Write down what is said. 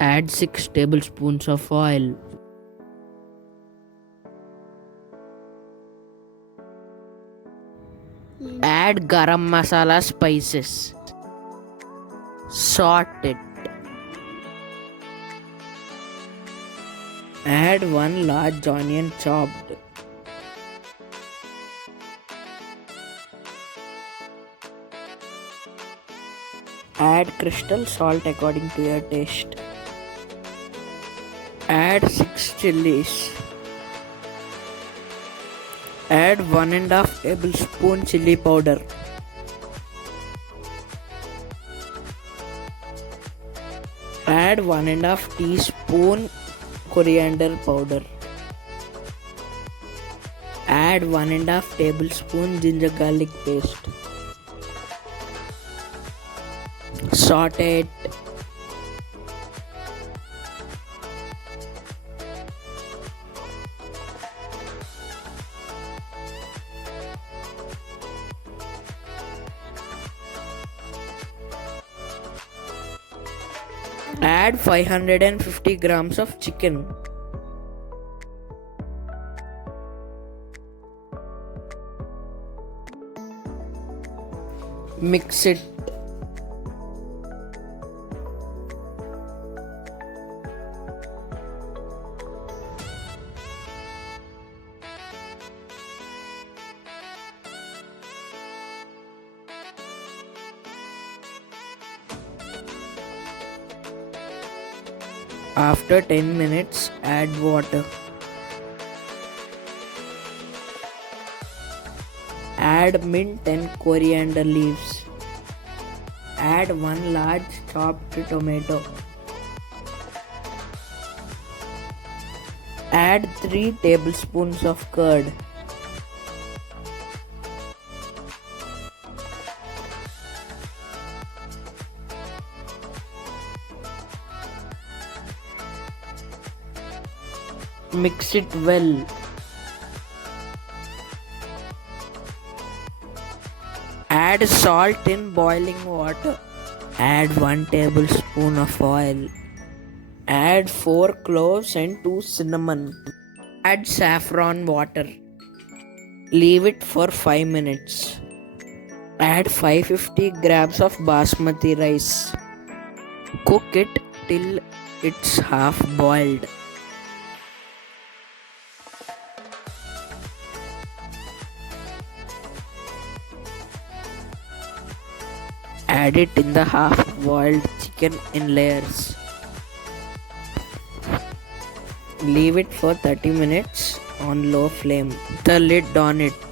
Add 6 tablespoons of oil. Add garam masala spices. Salt it. Add 1 large onion chopped. Add crystal salt according to your taste. Add 6 chilies. Add 1½ tablespoon chili powder. Add 1½ teaspoon coriander powder. Add 1½ tablespoon ginger garlic paste. Saute it. Add 550 grams of chicken. Mix it. After 10 minutes, add water. Add mint and coriander leaves. Add 1 large chopped tomato. Add 3 tablespoons of curd. Mix it well. Add salt in boiling water. Add 1 tablespoon of oil. Add 4 cloves and 2 cinnamon. Add saffron water. Leave it for 5 minutes. Add 550 grams of basmati rice. Cook it till it's half boiled. Add it in the half-boiled chicken in layers. Leave it for 30 minutes on low flame. Put the lid on it.